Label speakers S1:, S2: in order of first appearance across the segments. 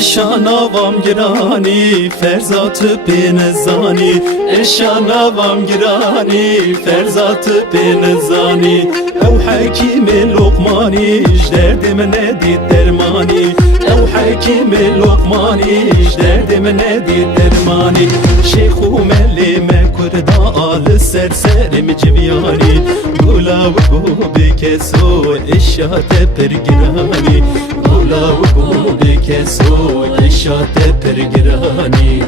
S1: Eşanavam girani ferzatı penezani. Eşanavam girani ferzatı penezani. Ev hakimi lokmani derdim nedir dermani. Ev hakimi lokmani derdim nedir dermani. Şeyhu mellime kurda al serserim civyani Gula gubi keso eşate pergirani Gula gubi keso eşate pergirani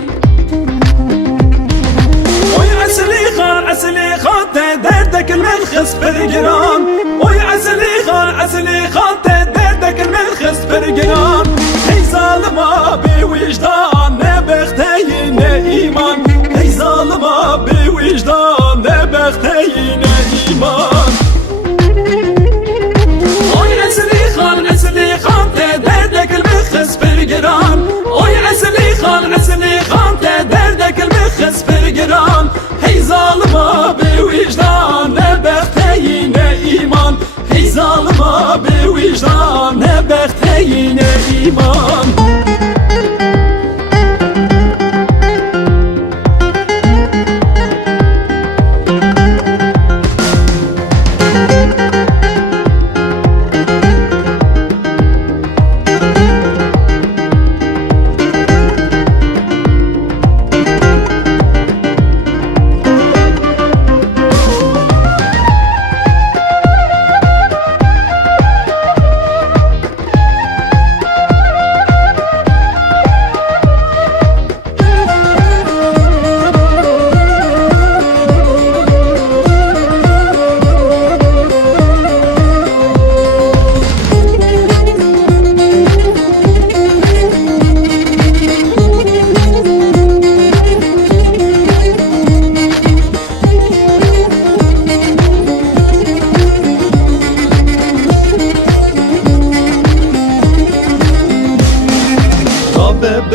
S2: Oy asli khar asli khar te derdek الملخص pergiran Oy asli khar asli khar te derdek الملخص pergiran Hey zalima bi vicdan ne bekteyi ne iman Hey zalima bi vicdan ne bekteyi ne iman abi vicdan ne bekteyi ne iman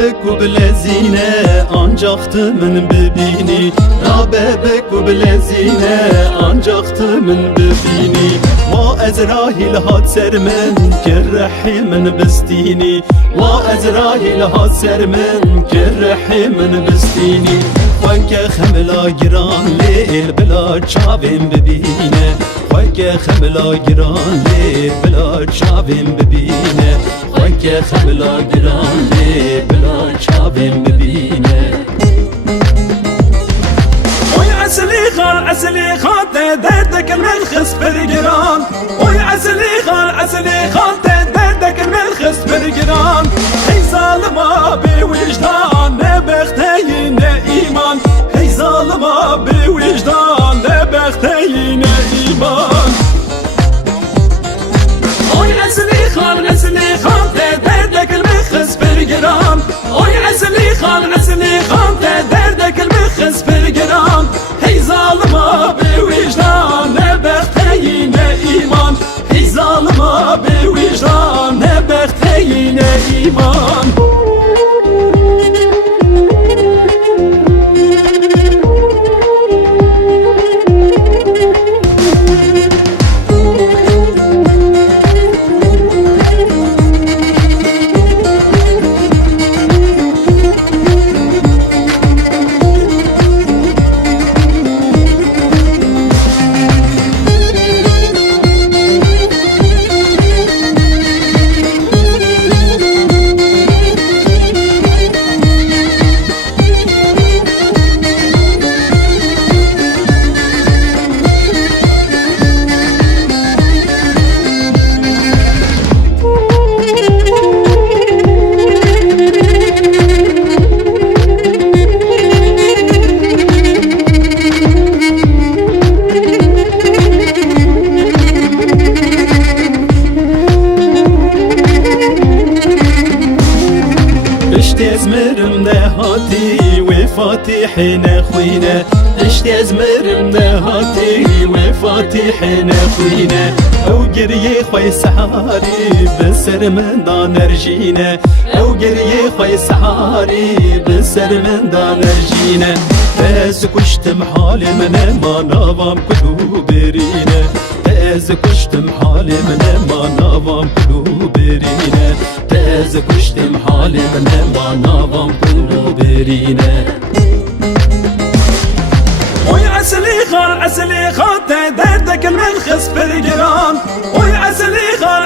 S1: ببك وبلا زينة أنجخت من ببيني. نا ببك وبلا زينة أنجخت من ببيني. وأزراهيل هات سرمن كرحي من بستيني. وأزراهيل هات سرمن كرحي من بستيني. خواهی که خملا گران
S2: لیل بلا چاویم ببینه. خواهی که خملا گران لیل بلا چاویم ببینه. خواهی که خملا گران لیل بلا چاویم ببینه. اوی اصلی خال اصلی خال ده ده کلمه بر گران. اوی اصلی خال اصلی خال asli khan te derdek المخس فرقران Hey zalim abi vicdan ne bekteyi ne iman Hey zalim abi vicdan ne bekteyi ne iman
S1: اشتي ازمرم هاتي وفاتحنا خوينا اشتي ازمرم هاتي وفاتحنا خوينا او قريه خوي سحاري بسر من دان رجينا او قريه خوي سحاري بسر من دان رجينا بس كشتم حال من ما نظام كلو برينا تز کشتم حالم نما ناوام کلو برینه تز کشتم حالم نما ناوام کلو برینه
S2: Oy asli xan asli xan te derdek من خس برگران Oy asli xan